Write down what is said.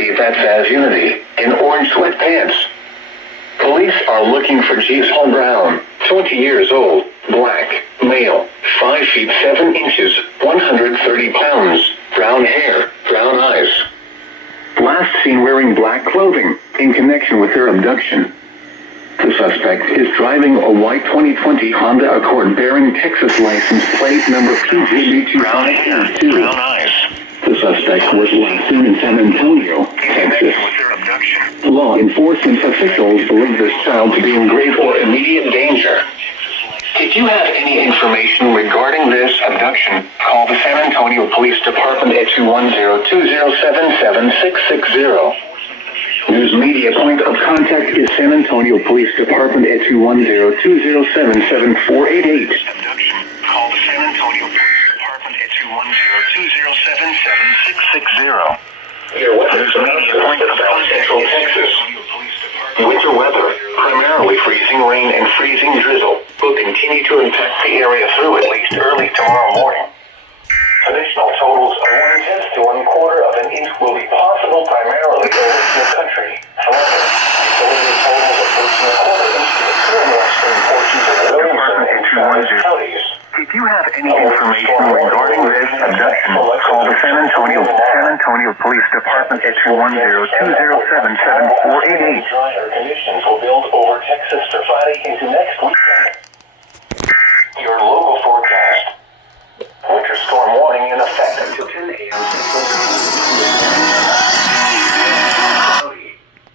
taxi that says Unity in orange sweatpants. Police are looking for JAESHAUN Brown, 20 years old, black, male, 5 feet 7 inches, 130 pounds, brown hair, brown eyes. Last seen wearing black clothing, in connection with her abduction. The suspect is driving a white 2020 Honda Accord bearing Texas license plate number PGB2582. Brown eyes. The suspect was last seen in San Antonio, Texas. Law enforcement officials believe this child to be in grave or immediate danger. If you have any information regarding this abduction, call the San Antonio Police Department at 210-207-7660. News media point of contact is San Antonio Police Department at 210-207-7488. Call the San Antonio Police Department at 210-207-7660. Your weather's media point of South Central Texas. Winter weather, primarily freezing rain and freezing drizzle, will continue to impact the area through at least early tomorrow morning. Additional totals of 1/10 to 1/4 of an inch will be possible primarily over the country. However, isolated totals of 1/4 inch to occur in western portions of Williamson and Travis counties. If you have any information regarding this abduction, call the San Antonio Police Department at 210-207-7488. Drier conditions will build over Texas for Friday into next weekend. Your local forecast. Winter storm warning in effect until 10 a.m.